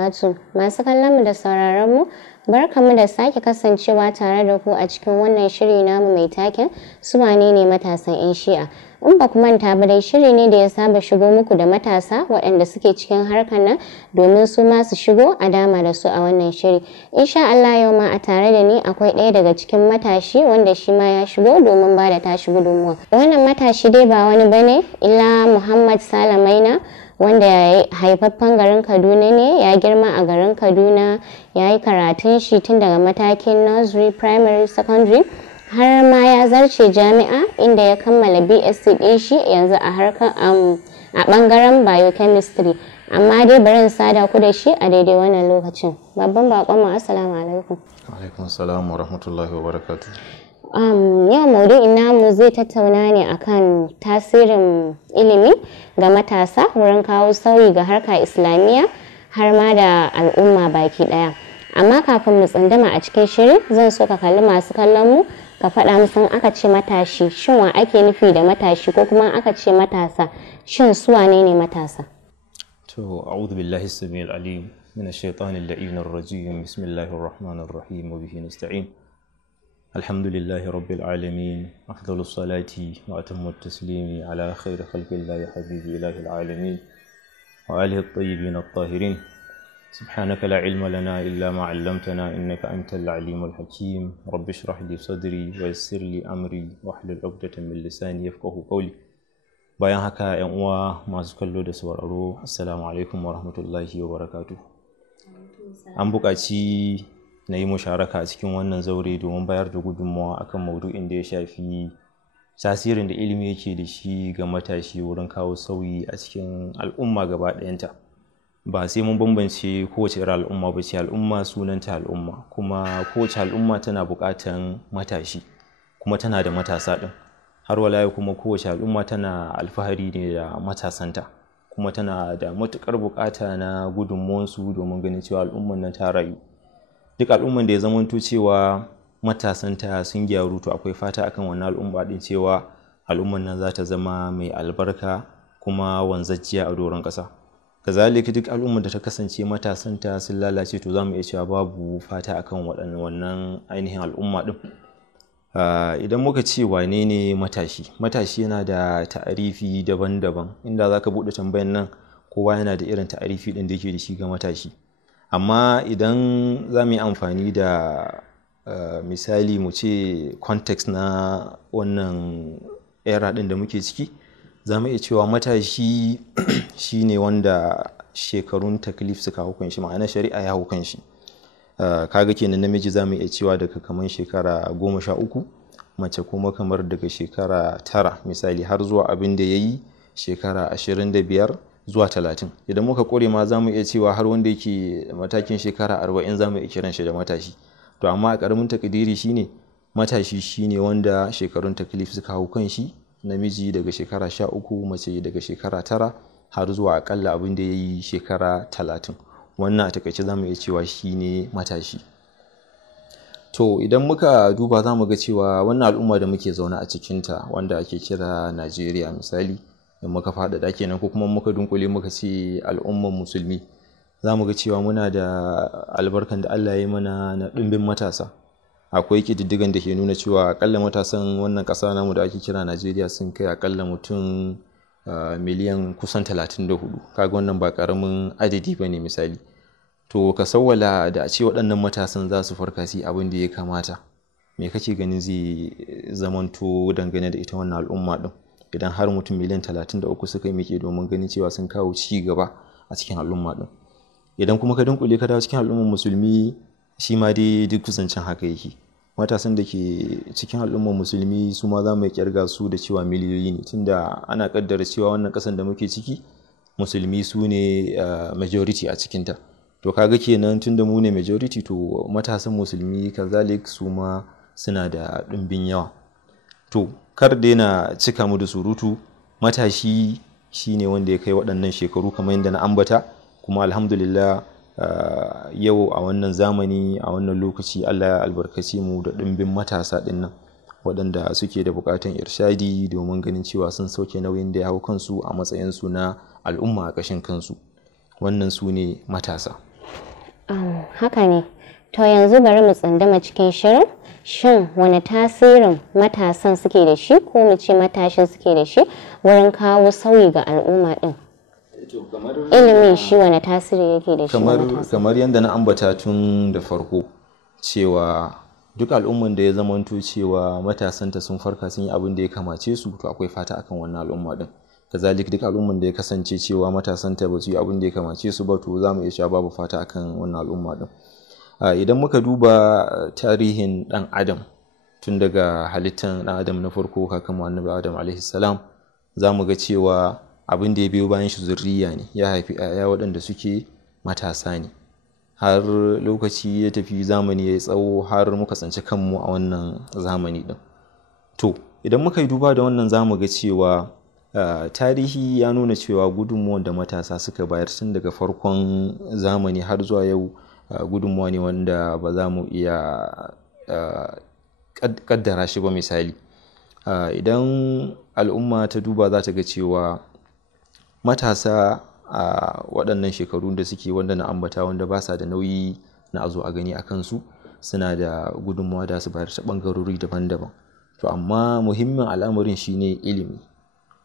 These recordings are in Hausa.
barakatuh. Masu kallon mu da sauraron mu, barkamu da sake kasancewa tare da ku a cikin wannan shiri namu mai taken su wane ne matasan 'yan Shi'a. In ba ku manta ba dai shiri ne da ya saba shigo muku da matasa waɗanda suke cikin harkar nan domin su ma su shigo a dama da su a wannan shiri. Insha Allah yau ma a tare da ni akwai ɗaya daga cikin matashi wanda shi ma ya shigo domin ba da tashi gudunmuwa. Wannan matashi dai ba wani bane illa Muhammad Salamaina, wanda ya haifaffen garin Kaduna ne, ya girma a garin Kaduna, ya yi karatun shi tun daga matakin nursery, primary, secondary har ma ya zarce jami'a inda ya kammala BSc ɗin shi yanzu a harkar a ɓangaren biochemistry. Amma dai bari in sada ku da shi a daidai wannan lokacin. Babban baƙon mu assalamu alaikum. Alaikum assalam wa rahmatullahi wa barakatuh. Yau maudu'in namu zai tattauna ne akan tasirin ilimi ga matasa wurin kawo sauyi ga harka islamiyya har ma da al'umma baki daya. Amma kafin mu tsundama a cikin shirin zan so ka kalli masu kallon mu ka faɗa musu aka ce matashi shin wa ake nufi da matashi ko kuma aka ce matasa shin su wane ne matasa? To a'udhu billahi as-sami'il alim minash shaitanir la'inir rajim. Bismillahir rahmanir rahim wa bihi nasta'in. الحمد لله رب العالمين أفضل الصلاة وأتم التسليم على خير خلق الله حبيب إله العالمين وآله الطيبين الطاهرين. سبحانك لا علم لنا إلا ما علمتنا إنك أنت العليم الحكيم. رب اشرح لي صدري ويسر لي أمري واحلل عقدة من لساني يفقهوا قولي. bayan haka ‘yan uwa masu kallo da sauraro assalamu alaikum wa rahmatullahi wa barakatuh. An buƙaci na yi musharaka a cikin wannan zaure domin bayar da gudunmawa akan maudu'in da ya shafi tasirin da ilimi yake da shi ga matashi wurin kawo sauyi a cikin al'umma gaba ɗayanta. Ba sai mun bambance kowace irin al'umma ba ce, al'umma sunanta al'umma, kuma kowace al'umma tana buƙatan matashi kuma tana da matasa ɗin. Har wala kuma kowace al'umma tana alfahari ne da matasanta kuma tana da matuƙar buƙata na gudunmawansu domin ganin cewa al'umman nan ta rayu. Duk al'umman da ya zamanto cewa matasanta sun gyaru to akwai fata akan wannan al'umma din cewa al'umman nan za ta zama mai albarka kuma wanzajjiya a doron ƙasa. Kazalika duk al'umman da ta kasance matasanta sun lalace to za mu iya cewa babu fata akan wannan ainihin al'umma din. Idan muka ce wane ne matashi, matashi yana da ta'arifi daban-daban, inda za ka buɗe tambayan nan kowa yana da irin ta'arifi ɗin da yake da shi ga matashi. Amma idan za mu yi amfani da misali mu ce context na wannan era ɗin da muke ciki, za mu iya cewa matashi shi ne wanda shekarun taklif suka hau kanshi, ma'ana shari'a ya hau kanshi. Kaga kenan namiji za mu iya cewa daga kamar shekara 13, mace kuma kamar daga shekara 9 misali har zuwa abin da ya yi shekara 25 zuwa 30. Idan muka kore ma za mu iya cewa har wanda yake matakin shekara 40 za mu iya kiran shi da matashi. To amma a ƙaramin takdiri shine matashi shine wanda shekarun taklif suka hau kan shi, namiji daga shekara 13, mace daga shekara 9 har zuwa akalla abin da yayi shekara 30. Wannan a takaice za mu iya cewa shine matashi. To idan muka duba za mu ga cewa wannan al'umma da muke zaune a cikinta wanda ake kira Najeriya misali, in muka faɗaɗa kenan ko kuma muka dunkule muka ce al'umman musulmi, za mu ga cewa muna da albarkan da Allah ya yi mana na ɗimbin matasa. Akwai ƙididdigan da ke nuna cewa akalla matasan wannan ƙasa namu da ake kira Najeriya sun kai akalla mutum miliyan kusan 34. Kaga wannan ba ƙaramin adadi ba ne misali. To ka sawwala da a ce waɗannan matasan za su farka su abin da ya kamata, me kake ganin zai zamanto dangane da ita wannan al'umma ɗin? Idan har mutum miliyan 33 suka yi miƙe domin ganin cewa sun kawo ci gaba a cikin al'umma ɗin. Idan kuma ka dunkule ka dawo cikin al'ummar musulmi, shi ma dai duk kusancin haka yake. Matasan da ke cikin al'ummar musulmi su ma za mu kirga su da cewa miliyoyi ne, tunda ana kaddara cewa wannan ƙasan da muke ciki musulmi su ne majority a cikinta. To kaga kenan tunda mu ne majority to matasan musulmi kazalik su ma suna da ɗimbin yawa. To kar daina cika mu da surutu, matashi shine wanda ya kai waɗannan shekaru kamar yadda na ambata, kuma alhamdulillah yau a wannan zamani a wannan lokaci Allah ya albarkace mu da ɗimbin matasa ɗin nan waɗanda suke da buƙatan irshadi domin ganin cewa sun sauke nauyin da ya hau kansu a matsayinsu na al'umma a ƙashin kansu. Wannan su ne matasa. Haka ne. To yanzu bari mu tsunduma cikin shirin. Shin wani tasirin matasan suke da shi ko mu ce matashin suke da shi wurin kawo sauyi ga al'umma din? Ilimin shi wani tasiri yake da shi kamar yadda na ambata tun da farko cewa duk al'umman da ya zamanto cewa matasanta sun farka sun yi abin da ya kamace su, to akwai fata akan wannan al'umma din. Kazalik duk al'umman da ya kasance cewa matasanta ba su yi abin da ya kamace su ba, to za mu iya cewa babu fata akan wannan al'umma din. Idan muka duba tarihin dan adam tun daga halittar dan adam na farko kakan annabi Adam alaihi salam, za mu ga cewa abin da ya biyo bayan shi zurriya ne, ya haifi ‘ya'ya waɗanda suke matasa ne, har lokaci ya tafi, zamani ya yi tsawo, har muka tsanci kanmu a wannan zamani ɗin. To idan muka yi duba da wannan, za mu ga cewa tarihi ya nuna cewa gudunmuwan da matasa suka bayar tun daga farkon zamani har zuwa yau gudunmuwa ne wanda ba za mu iya kaddara shi ba. Misali, idan al'umma ta duba za ta ga cewa matasa a waɗannan shekaru da suke wanda na ambata, wanda ba sa da nauyi na azo a gani a kansu, suna da gudunmawa da su bayar ta ɓangarori daban-daban. To amma muhimmin al'amarin shine ilimi.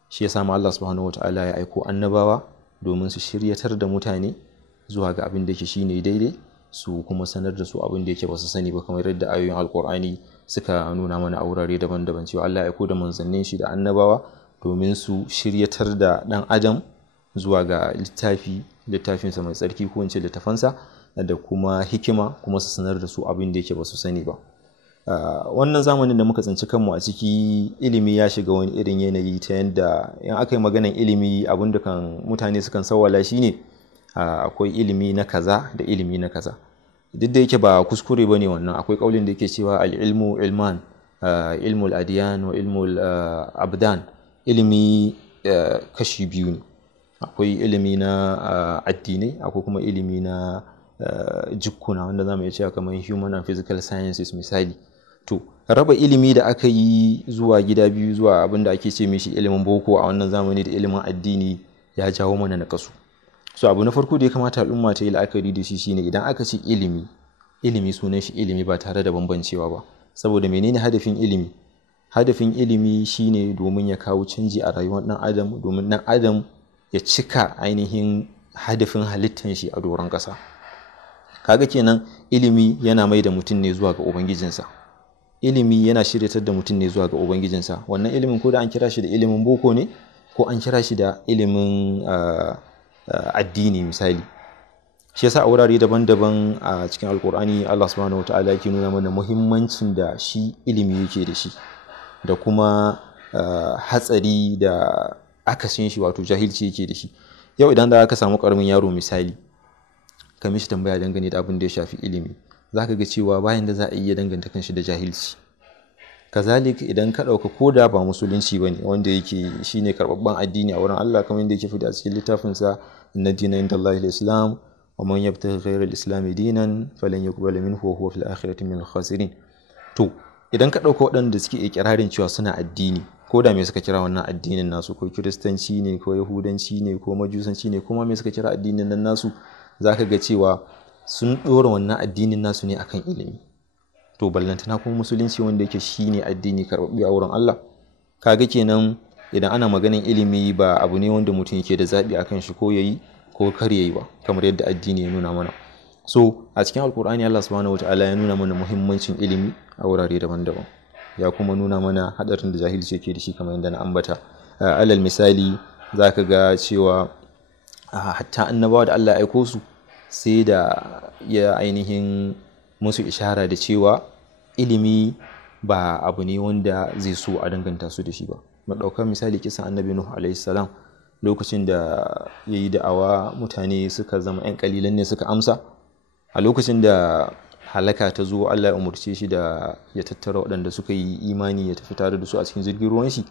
Shi ya samu Allah subhanahu wata'ala ya aiko annabawa domin su shiryatar da mutane zuwa ga abin da yake shine daidai, su kuma sanar da su abin da yake ba su sani ba, kamar yadda ayoyin alkur'ani suka nuna mana a wurare daban-daban cewa Allah ya aiko da manzannin shi da annabawa domin su shiryatar da ɗan adam zuwa ga littafinsa mai tsarki ko ince littafansa da kuma hikima, kuma su sanar da su abin da yake ba su sani ba. Wannan zamanin da muka tsinci kanmu a ciki, ilimi ya shiga wani irin yanayi ta yadda in aka yi maganan ilimi, abin da mutane sukan sawwala shi ne akwai ilimi na kaza da ilimi na kaza. Duk da yake ba kuskure ba ne wannan, akwai kaulin da yake cewa al'ilmu ilman, ilmul adiyan wa ilmul abdan. Ilimi kashi biyu ne, akwai ilimi na addinai, akwai kuma ilimi na jikkuna, wanda za mu iya cewa kamar human and physical sciences misali. To raba ilimi da aka yi zuwa gida biyu, zuwa abin da ake ce mishi ilimin boko a wannan zamani da ilimin addini, ya jawo mana nakasu. So abu na farko da ya kamata al'umma ta yi la'akari da shi shine, idan aka ce ilimi sunan shi ilimi ba tare da bambancewa ba. Saboda menene hadafin ilimi? Hadafin ilimi shine domin ya kawo canji a rayuwar ɗan adam, domin ɗan adam ya cika ainihin hadafin halittar shi a doron ƙasa. Kaga kenan ilimi yana mai da mutum ne zuwa ga ubangijinsa, ilimi yana shiryatar da mutum ne zuwa ga ubangijinsa. Wannan ilimin, ko da an kira shi da ilimin boko ne, ko an kira shi da ilimin addini misali. Shi yasa a wurare daban-daban a cikin alkur'ani Allah subhanahu wataala yake nuna mana muhimmancin da shi ilimi yake da shi, da kuma hatsari da akasin shi, wato jahilci yake da shi. Yau idan da aka samu karamin yaro misali, ka mishi tambaya dangane da abin da ya shafi ilimi, za ka ga cewa bayan da za a iya danganta kanshi da jahilci. Kazalik idan ka ɗauka ko da ba musulunci ba ne, wanda yake shi ne karɓaɓɓen addini a wurin Allah, kamar yadda yake fida a cikin littafinsa, inna dina inda Allah al-Islam wa man yabtaghi ghayra al-Islam dinan falan yuqbala minhu wa huwa fil akhirati min al-khasirin. To idan ka ɗauka waɗanda suke ikirarin cewa suna addini, ko da me suka kira wannan addinin nasu, ko kiristanci ne, ko yahudanci ne, ko majusanci ne, kuma me suka kira addinin nan nasu, za ka ga cewa sun ɗora wannan addinin nasu ne akan ilimi. To ballantana kuma musulunci, wanda yake shine addini karɓaɓɓe a wurin Allah. Kaga kenan idan ana maganin ilimi, ba abu ne wanda mutum yake da zaɓi akan shi ko yayi ko kar yayi ba, kamar yadda addini ya nuna mana. So a cikin alkur'ani Allah subhanahu wataala ya nuna mana muhimmancin ilimi a wurare daban-daban, ya kuma nuna mana hadarin da jahilci yake da shi, kamar yadda na ambata. Alal misali, zaka ga cewa hatta annabawa da Allah ya aiko su, sai da ya ainihin musu ishara da cewa ilimi ba abu ne wanda zai so a danganta su da shi ba. Maɗaukar misali kisan annabi Nuh alaihi salam, lokacin da ya yi da'awa, mutane suka zama 'yan kalilan ne suka amsa. A lokacin da halaka ta zo, Allah ya umarce shi da ya tattara waɗanda suka yi imani ya tafi tare da su a cikin jirgin ruwan shi.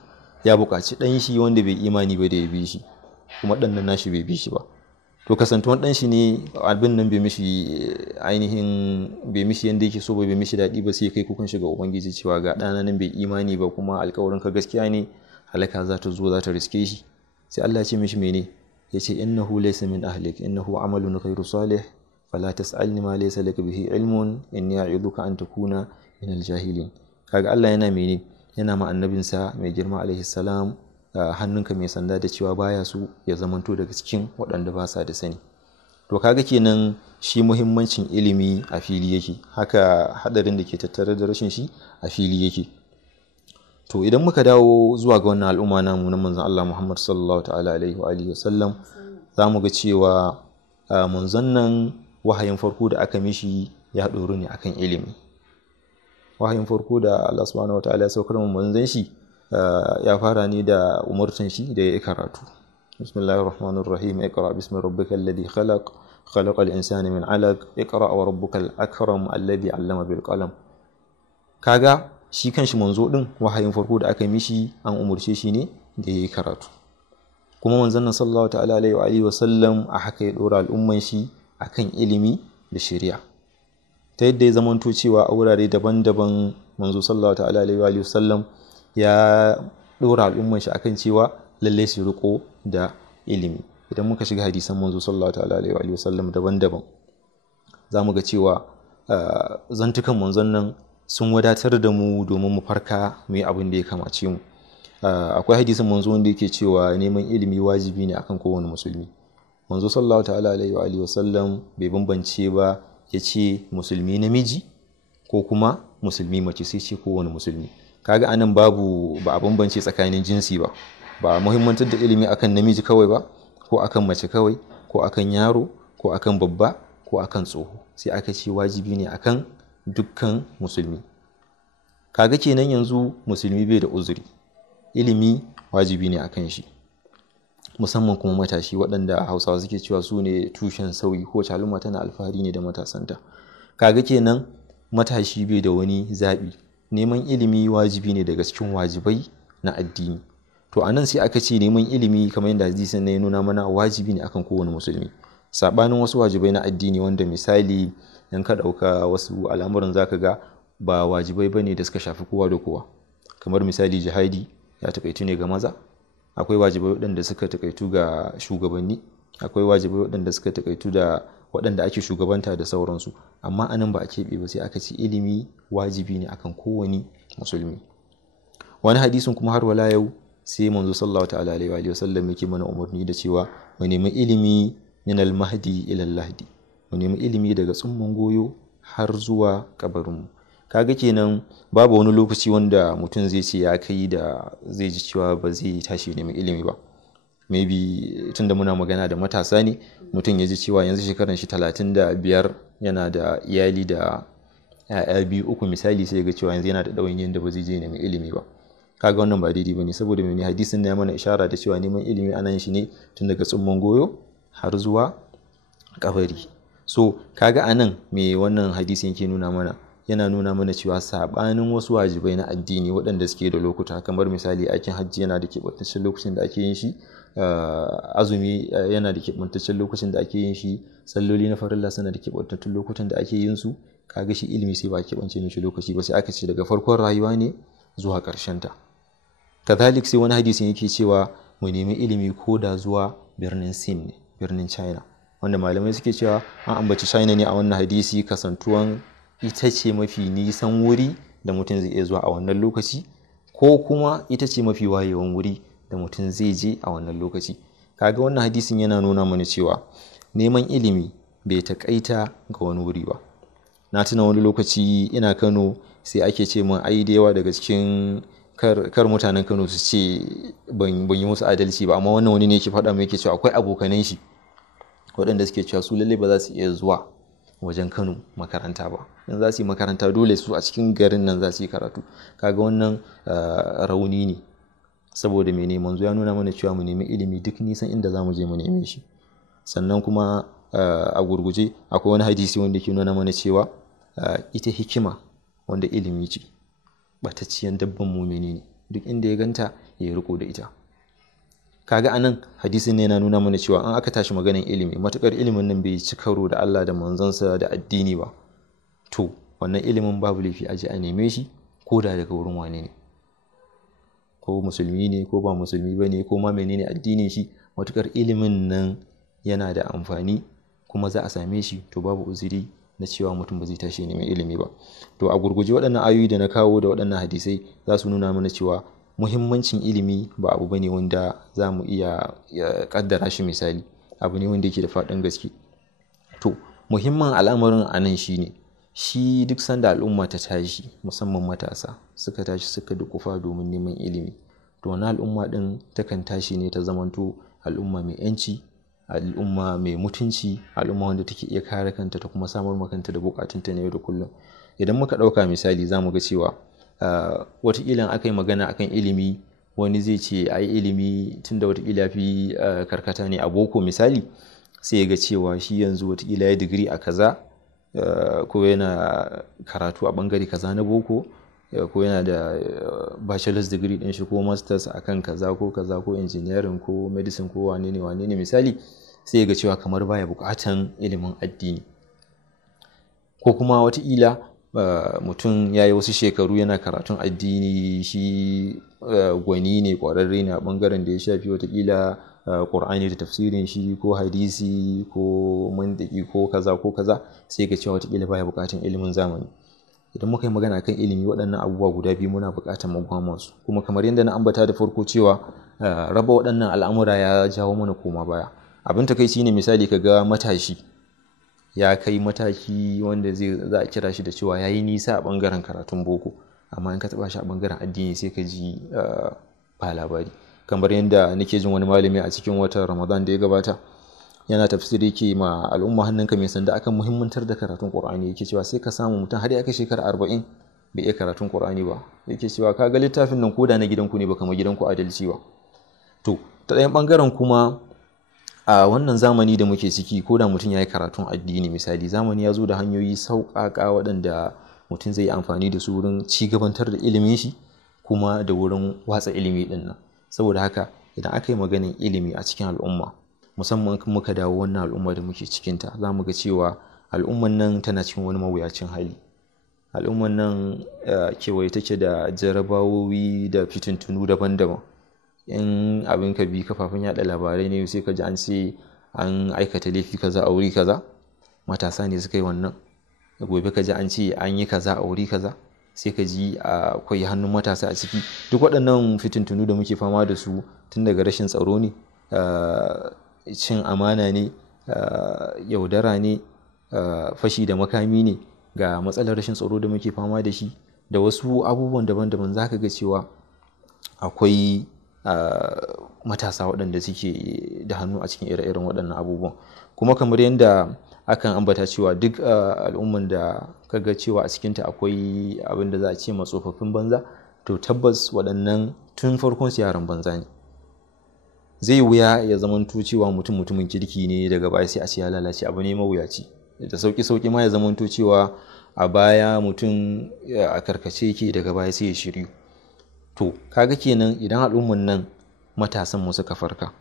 Ya buƙaci ɗan shi wanda bai imani ba da ya bi shi, kuma ɗan nan nashi bai bi shi ba. To kasantuwan ɗan shi ne, abin nan bai mishi yanda yake so ba, bai mishi daɗi ba, sai kai kukan shiga ubangiji cewa ga ɗana nan bai imani ba, kuma alƙawarin ka gaskiya ne, halaka za ta zo za ta riske shi. Sai Allah ya ce mishi mene? Ya ce innahu laysa min ahlik, innahu amalun ghayru salih fala tas'alni ma laysa laka bihi ilmun inni a'iduka an takuna min al-jahilin. Kaga Allah yana mene, yana ma annabinsa mai girma alaihi salam hannunka mai sanda da cewa baya so ya zamanto daga cikin waɗanda ba sa da sani. To kaga kenan shi muhimmancin ilimi a fili yake, haka hadarin da ke tattare da rashin shi a fili yake. To idan muka dawo zuwa ga wannan al'umma namu na manzon Allah Muhammad sallallahu ta'ala alaihi wa alihi wasallam, zamu ga cewa manzon nan wahayin farko da aka mishi ya ɗoru ne akan ilimi. Wahayin farko da Allah subhanahu wataala ya saukar mu manzon shi ya fara ne da umurtan shi da ya karatu. Bismillahir rahmanir rahim, iqra bismi rabbikal ladhi khalaq khalaqal insana min 'alaq iqra wa rabbukal akram alladhi 'allama bil qalam. Kaga shi kanshi manzo din wahayin farko da aka mishi an umurce shi ne da yayi karatu. Kuma manzon nan sallallahu ta'ala alaihi wa alihi wa sallam a haka ya dora al'umman shi akan ilimi da shari'a, ta yadda ya zamanto cewa a wurare daban-daban manzo sallallahu ta'ala alaihi wa alihi wa sallam ya dora al'umman shi akan cewa lalle su riko da ilimi. Idan muka shiga hadisan manzo sallallahu ta'ala alaihi wa alihi wa sallam daban-daban, zamu ga cewa zantukan manzon nan sun wadatar da mu domin mu farka mu yi abin da ya kamace mu. Akwai hadisin manzo wanda yake cewa neman ilimi wajibi ne akan kowane musulmi. Manzo sallallahu ta'ala alaihi wa alihi wasallam bai bambance ba ya ce musulmi namiji ko kuma musulmi mace, sai ce kowane musulmi. Kaga anan ba a bambance tsakanin jinsi ba a muhimmantar da ilimi akan namiji kawai ba, ko akan mace kawai, ko akan yaro, ko akan babba, ko akan tsoho, sai aka ce wajibi ne akan dukkan musulmi. Kaga kenan yanzu musulmi bai da uzuri, ilimi wajibi ne akan shi, musamman kuma matashi, waɗanda Hausawa suke cewa su ne tushen sauyi, ko al'umma tana alfahari ne da matasanta. Kaga kenan matashi bai da wani zaɓi, neman ilimi wajibi ne daga cikin wajibai na addini. To anan sai aka ce neman ilimi kamar yadda hadisin ne ya nuna mana wajibi ne akan kowane musulmi, sabanin wasu wajibai na addini wanda misali in ka ɗauka wasu al'amuran zaka ga ba wajibai bane da suka shafi kowa da kowa. Kamar misali jihadi ya takaitu ne ga maza, akwai wajibai waɗanda suka takaitu ga shugabanni, akwai wajibai waɗanda suka takaitu da waɗanda ake shugabanta da sauransu, amma anan ba a keɓe ba, sai aka ce ilimi wajibi ne akan kowane musulmi. Wani hadisin kuma har wala yau sai manzo sallallahu ta'ala alaihi wa sallam yake mana umarni da cewa mu nemi ilimi min al-mahdi ila al-lahdi, mu nemi ilimi daga tsumman goyo har zuwa kabarinmu. Kaga kenan babu wani lokaci wanda mutum zai ce ya kai da zai ji cewa ba zai tashi nemi ilimi ba. Maybe tunda muna magana da matasa ne, mutum ya ji cewa yanzu shekaran shi 35 yana da iyali da ya'ya 2-3 misali, sai ga cewa yanzu yana da ɗawainiyar da ba zai je nemi ilimi ba. Kaga wannan ba daidai bane, saboda mai hadisin ne ya mana ishara da cewa neman ilimi ana yin shi ne tun daga tsumman goyo har zuwa kabari. So kaga anan me wannan hadisin yake nuna mana, yana nuna mana cewa sabanin wasu wajibai na addini waɗanda suke da lokuta, kamar misali aikin hajji yana da keɓantaccen lokacin da ake yin shi, azumi yana da keɓantaccen lokacin da ake yin shi, salloli na farilla suna da keɓantaccen lokutan da ake yin su. Kaga shi ilimi sai ba keɓance mishi lokaci ba, sai aka ce daga farkon rayuwa ne zuwa ƙarshen ta. Kazalik sai wani hadisin yake cewa mu nemi ilimi ko da zuwa birnin Sin ne, birnin China, wanda malamai suke cewa an ambaci China ne a wannan hadisi kasantuwan ita ce mafi nisan wuri da mutum zai iya zuwa a wannan lokaci, ko kuma ita ce mafi wayewan wuri da mutum zai je a wannan lokaci. Kaga wannan hadisin yana nuna mana cewa neman ilimi bai takaita ga wani wuri ba. Na tuna wani lokaci ina Kano, sai ake ce min ai da yawa daga cikin kar mutanen Kano su ce ban yi musu adalci ba, amma wannan wani ne yake faɗa mai yake cewa akwai abokanan shi waɗanda suke cewa su lalle ba za su iya zuwa wajen Kano makaranta ba, in za su yi makaranta dole su a cikin garin nan za su yi karatu. Kaga wannan rauni ne, saboda mene, manzo ya nuna mana cewa mu nemi ilimi duk nisan inda za mu je mu neme shi. Sannan kuma a gurguje akwai wani hadisi wanda ke nuna mana cewa ita hikima wanda ilimi ce, ɓatacciyar dabban mumini ne, duk inda ya ganta ya riko da ita. Kaga anan hadisin ne yana nuna mana cewa an aka tashi maganin ilimi, matukar ilimin nan bai ci karo da Allah da manzansa da addini ba, to wannan ilimin babu laifi a je a neme shi, ko da daga wurin wane ne, ko musulmi ne ko ba musulmi ba ne, ko ma menene addinin shi, matukar ilimin nan yana da amfani kuma za a same shi, to babu uzuri na cewa mutum ba zai tashi neman ilimi ba. To a gurguje waɗannan ayoyi da na kawo da waɗannan hadisai za su nuna mana cewa muhimmancin ilimi ba abu bane wanda za mu iya kaddara shi misali, abu ne wanda yake da faɗin gaske. To muhimmin al'amarin a nan shine shi duk sanda al'umma ta tashi, musamman matasa suka tashi suka dukufa domin neman ilimi, to wani al'umma din takan tashi ne ta zamanto al'umma mai yanci, al'umma mai mutunci, al'umma wanda take iya kare kanta ta kuma samar makanta da bukatunta na yau da kullum. Idan muka ɗauka misali za mu ga cewa wataƙila aka yi magana akan ilimi, wani zai ce ai ilimi tunda wataƙila fi karkata ne a boko misali, sai ya ga cewa shi yanzu wataƙila ya digiri a kaza, ko yana karatu a bangare kaza na boko, ko yana da bachelor's degree din shi ko masters akan kaza ko engineering ko medicine ko wane ne misali, sai ya ga cewa kamar baya bukatan ilimin addini. Ko kuma wataƙila mutum ya yi wasu shekaru yana karatun addini, shi gwani ne, ƙwararre ne a ɓangaren da ya shafi wataƙila ƙur'ani da tafsirin shi ko hadisi ko mantiki ko kaza, sai ga cewa wataƙila baya buƙatar ilimin zamani. Idan muka yi magana kan ilimi, waɗannan abubuwa guda biyu muna buƙatar mu gwama su, kuma kamar yadda na ambata da farko cewa raba waɗannan al'amura ya jawo mana koma baya. Abin takaici ne misali ka ga matashi ya kai mataki wanda za a kira shi da cewa ya yi nisa a ɓangaren karatun boko, amma in ka taɓa shi a ɓangaren addini sai ka ji ba labari. Kamar yadda nake jin wani malami a cikin watan Ramadan da ya gabata yana tafsiri yake ma al'umma hannunka mai sanda akan muhimmantar da karatun Qur'ani, yake cewa sai ka samu mutum har ya kai shekara 40 bai iya karatun Qur'ani ba, yake cewa kaga littafin nan koda na gidanku ne ba kamar gidanku adalci ba. To ta ɗayan ɓangaren kuma a wannan zamani da muke ciki, ko da mutum ya yi karatun addini misali, zamani ya zo da hanyoyi sauƙaƙa waɗanda mutum zai yi amfani da su wurin ci gabantar da ilimin shi kuma da wurin watsa ilimi ɗin nan. Saboda haka idan aka yi maganin ilimi a cikin al'umma, musamman muka dawo wannan al'umma da muke cikinta, za mu ga cewa al'umman nan tana cikin wani mawuyacin hali. Al'umman nan kewaye take da jarabawowi da fitintunu daban-daban. In abin ka bi kafafen yada labarai ne sai ka ji an ce an aikata laifi kaza a wuri kaza, matasa ne suka yi wannan. Gobe ka ji an ce an yi kaza a wuri kaza, sai ka ji akwai hannun matasa a ciki. Duk waɗannan fitintunu da muke fama da su, tun daga rashin tsaro ne, cin amana ne, yaudara ne, fashi da makami ne, ga matsalar rashin tsaro da muke fama da shi, da wasu abubuwan daban-daban, za ka ga cewa akwai matasa waɗanda suke da hannu a cikin ire-iren waɗannan abubuwan. Kuma kamar yadda akan ambata cewa duk al'umman da kaga cewa a cikinta akwai abin da za a ce ma tsofaffin banza, to tabbas waɗannan tun farkon su yaran banza ne. Zai wuya ya zamanto cewa mutumin kirki ne daga baya sai a ce ya lalace, abu ne mawuyaci. Da sauki ma ya zamanto cewa a baya mutum a karkace yake, daga baya sai ya shiryu. To kaga kenan idan al'umman nan matasan mu suka farka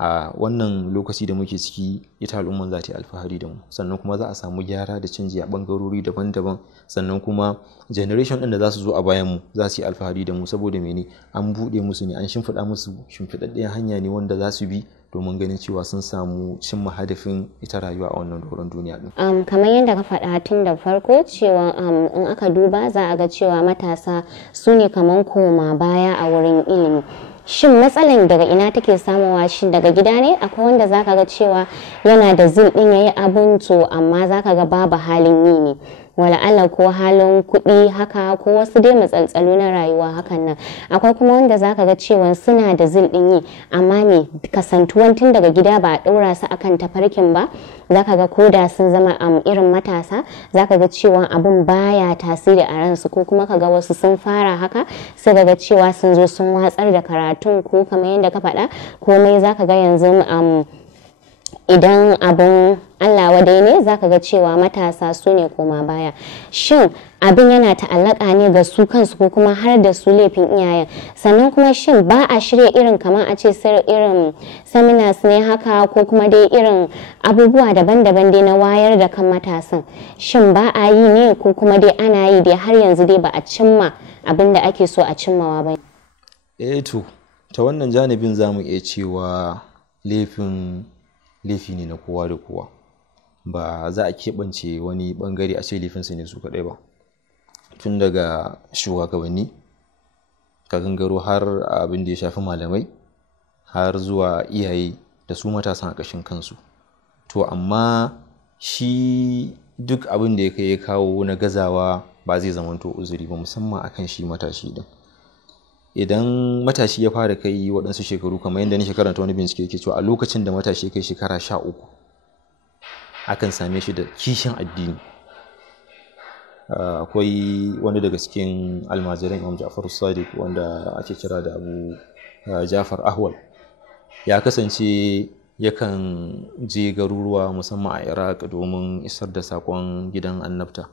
a wannan lokaci da muke ciki, ita al'umman za ta yi alfahari da mu, sannan kuma za a samu gyara da canji a bangarori daban-daban, sannan kuma generation ɗin da za su zo a bayan mu za su yi alfahari da mu, saboda mene, an buɗe musu ne, an shimfiɗa musu shimfiɗaɗɗen hanya ne wanda za su bi domin ganin cewa sun samu cimma hadafin ita rayuwa a wannan doron duniya din. Kamar yadda ka faɗa tun da farko cewa in aka duba za a ga cewa matasa su ne kamar koma baya a wurin ilimi. Shin matsalan daga ina take samuwa? Shin daga gida ne? Akwai wanda zaka ga cewa yana da zil ɗin yayi abun to amma zaka ga babu halin yi ne, wala'ala ko halin kuɗi haka, ko wasu dai matsaltsalu na rayuwa hakan nan. Akwai kuma wanda zaka ga cewa suna da zil ɗin yi, amma me kasantuwan tun daga gida ba a ɗaura su akan tafarkin ba, zaka ga ko da sun zama irin matasa, zaka ga cewa abun baya tasiri a ransu, ko kuma kaga wasu sun fara haka sai ga cewa sun zo sun watsar da karatun, ko kamar yadda ka faɗa komai zaka ga yanzu idan abin Allah wadai ne zaka ga cewa matasa su ne koma baya. Shin abin yana ta'allaka ne ga su kansu ko kuma har da su laifin iyayen? Sannan kuma shin ba a shirya irin kamar a ce irin seminars ne haka, ko kuma dai irin abubuwa daban-daban dai na wayar da kan matasan? Shin ba a yi ne, ko kuma dai ana yi dai har yanzu dai ba a cimma abin da ake so a cimmawa ba? To ta wannan janibin za mu iya cewa laifi ne na kowa da kowa. ba za a keɓance wani ɓangare a ce laifinsu ne su kaɗai ba, tun daga shugabanni ka gangaro har abin da ya shafi malamai har zuwa iyaye da su matasan a ƙashin kansu. To amma shi duk abin da ya kawo na gazawa ba zai zamanto uzuri ba, musamman akan shi matashi din. Idan matashi ya fara kai waɗansu shekaru, kamar yadda nake karanta wani bincike yake cewa a lokacin da matashi ya kai shekara 13 akan same shi da kishin addini. Akwai wani daga cikin almajiran Imam Ja'far Sadiq wanda ake kira da Abu Ja'far Ahwal, ya kasance yakan je garuruwa musamman a Iraq domin isar da sakon gidan annabta.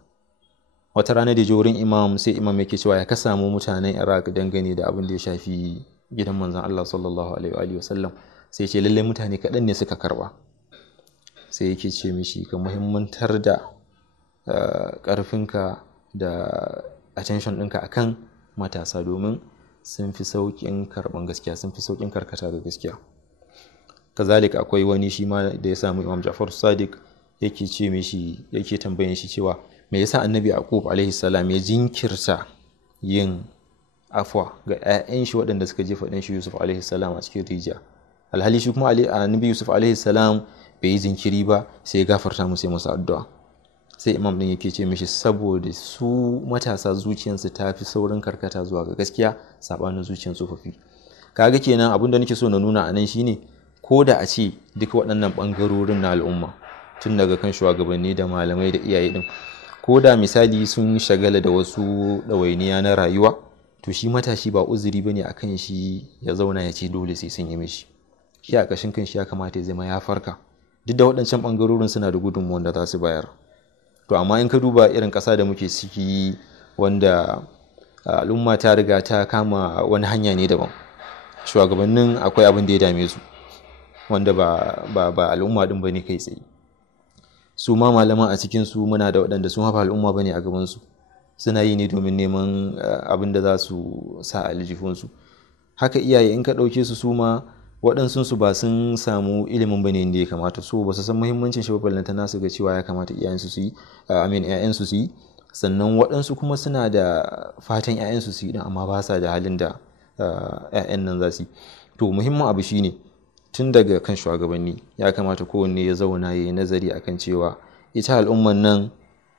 Wata rana da je wurin imam, sai imam yake cewa ya ka samu mutanen Iraq dangane da abin da ya shafi gidan manzon Allah sallallahu alaihi wa sallam. Sai ce lallai mutane kaɗan ne suka karba. Sai yake ce mishi ka muhimmantar da ƙarfinka da attention ɗinka akan matasa, domin sun fi sauƙin karɓan gaskiya, sun fi sauƙin karkata ga gaskiya. Kazalika akwai wani shi ma da ya samu Imam Ja'far Sadiq, yake ce mishi, yake tambayan shi cewa me yasa Annabi Yaqub alaihi salam ya jinkirta yin afwa ga ƴaƴan shi waɗanda suka jefa ɗan shi Yusuf alaihi salam a cikin rijiya, alhali shi kuma Annabi Yusuf alaihi salam bai yi jinkiri ba, sai ya gafarta musu, ya musu addu'a. Sai imam din yake ce mishi saboda su matasa zuciyarsu ta fi saurin karkata zuwa ga gaskiya sabanin zuciyar tsofaffi. Kaga kenan abin da nake so na nuna anan shine, ko da a ce duka waɗannan ɓangarorin na al'umma tun daga kan shugabanni da malamai da iyaye din, ko da misali sun shagala da wasu ɗawainiya na rayuwa, to shi matashi ba uzuri bane akan shi ya zauna ya ce dole sai sun yi mishi. Shi a ƙashin kan shi ya kamata ya zama ya farka, duk da waɗancan ɓangarorin suna da gudunmuwan da za su bayar. To amma in ka duba irin ƙasa da muke ciki, wanda al'umma ta riga ta kama wani hanya ne daban, shugabannin akwai abin da ya dame su wanda ba al'umma din bane kai tsaye. Su ma malaman a cikin su muna da waɗanda sun hafa al'umma bane a gaban su, suna yi ne domin neman abin da za su sa a aljihun su. Haka iyaye in ka ɗauke su, su ma waɗansu su ba sun samu ilimin bane inda ya kamata, so ba su san muhimmancin shi ba, ballanta nasu ga cewa ya kamata iyayensu su yi, ƴaƴansu su yi. Sannan waɗansu kuma suna da fatan ƴaƴansu su yi din, amma ba sa da halin da ƴaƴan nan za su yi. To muhimmin abu shine, tun daga kan shugabanni ya kamata kowanne ya zauna ya yi nazari akan cewa ita al'umman nan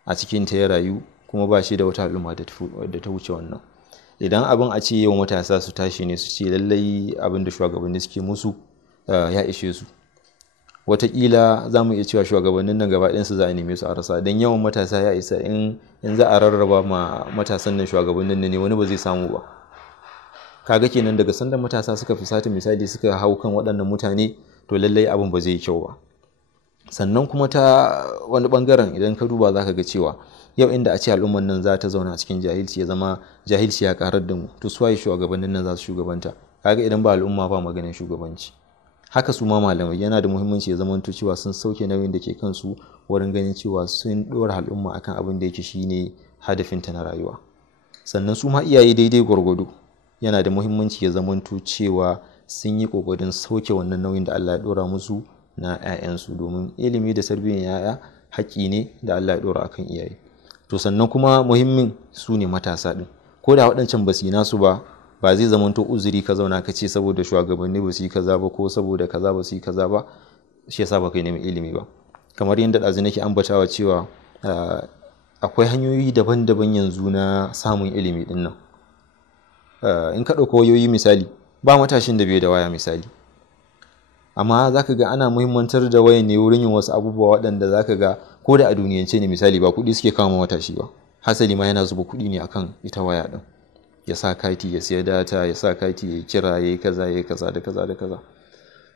a cikin ta ya rayu, kuma ba shi da wata al'umma da ta wuce wannan. Idan abin a ce yau matasa su tashi ne su ce lallai abin da shugabanni suke musu ya ishe su, wataƙila za mu iya cewa shugabannin nan gaba ɗayansu za a neme su a rasa, don yawan matasa ya isa in za a rarraba ma matasan nan shugabannin nan ne, wani ba zai samu ba. Kaga kenan daga sanda matasa suka fusata misali suka hau kan waɗannan mutane, to lallai abin ba zai yi kyau ba. Sannan kuma ta wani ɓangaren idan ka duba za ka ga cewa yau inda a ce al'ummar nan za ta zauna a cikin jahilci, ya zama jahilci ya karar da mu, to suwaye shugabannin nan za su shugabanta? Kaga idan ba al'umma ba maganin shugabanci. Haka su ma malamai yana da muhimmanci ya zamanto cewa sun sauke nauyin da ke kansu wurin ganin cewa sun ɗora al'umma akan abin da yake shine hadafinta na rayuwa. Sannan su ma iyaye daidai gwargwado yana da muhimmanci ya zamanto cewa sun yi ƙoƙarin sauke wannan nauyin da Allah ya ɗora musu na 'ya'yansu, domin ilimi da tarbiyyar 'ya'ya haƙƙi ne da Allah ya ɗora akan iyaye. To sannan kuma muhimmin su ne matasa ɗin, ko da waɗancan ba su yi nasu ba zai zamanto uzuri ka zauna ka ce saboda shugabanni ba su yi kaza ba, ko saboda kaza ba su yi kaza ba, shi yasa ba kai nemi ilimi ba. Kamar yadda ɗazu nake ambatawa cewa akwai hanyoyi daban-daban yanzu na samun ilimi ɗin nan. In ka ɗauka wayoyi misali, ba matashin da bai da waya misali, amma za ka ga ana muhimmantar da wayan ne wurin yin wasu abubuwa waɗanda za ka ga ko da a duniyance ne misali ba kuɗi suke kama matashi ba, hasali ma yana zuba kuɗi ne akan ita waya ɗin, ya sa kati ya siya data, ya sa kati ya kira, ya yi kaza, ya yi kaza da kaza da kaza.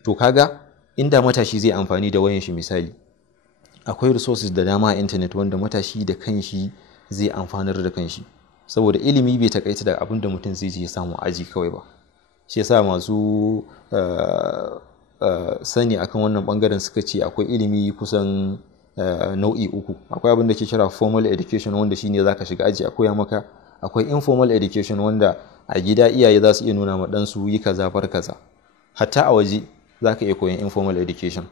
To kaga inda matashi zai amfani da wayan shi misali, akwai resources da dama a internet wanda matashi da kanshi zai amfanar da kanshi, saboda ilimi bai takaita da abin da mutum zai je ya samu aji kawai ba. Shi yasa masu sani akan wannan bangaren suka ce akwai ilimi kusan nau'i uku. Akwai abin da ke kira formal education, wanda shine zaka shiga aji a koya maka. Akwai informal education, wanda a gida iyaye za su iya nuna ma ɗansu yi kaza bar kaza. Hatta a waje zaka iya koyan informal education.